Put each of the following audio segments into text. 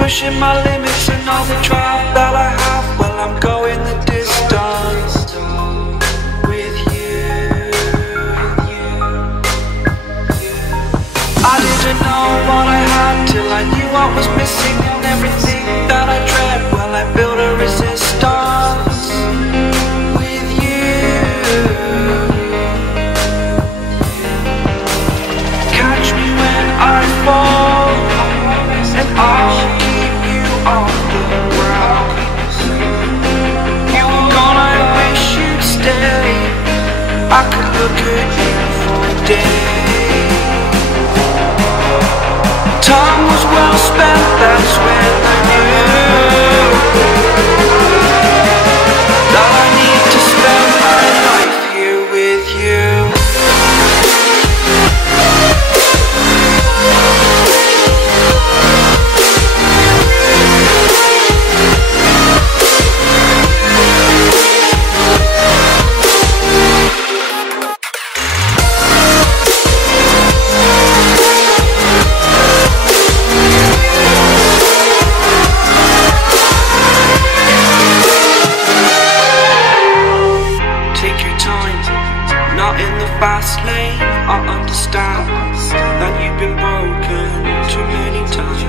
pushing my limits and all the drive that I have. Well, I'm going the distance with you. I didn't know what I had till I knew what was missing, and everything that I dread, well, I built a resistance with you. Catch me when I fall, and I'll keep you on the ground. You were gone, I wish you'd stay. I could look at you for days. Time was well spent, that's when I knew that I need to spend my life here with you. Fast lane, I understand that you've been broken too many times,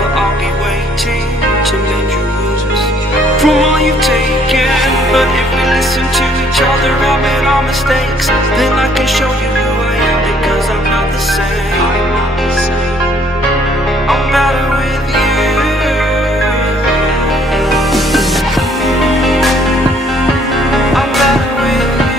but I'll be waiting to mend your wounds from all you've taken. But if we listen to each other and made our mistakes, then I can show you who I am, because I'm not the same. I'm better with you. I'm better with you.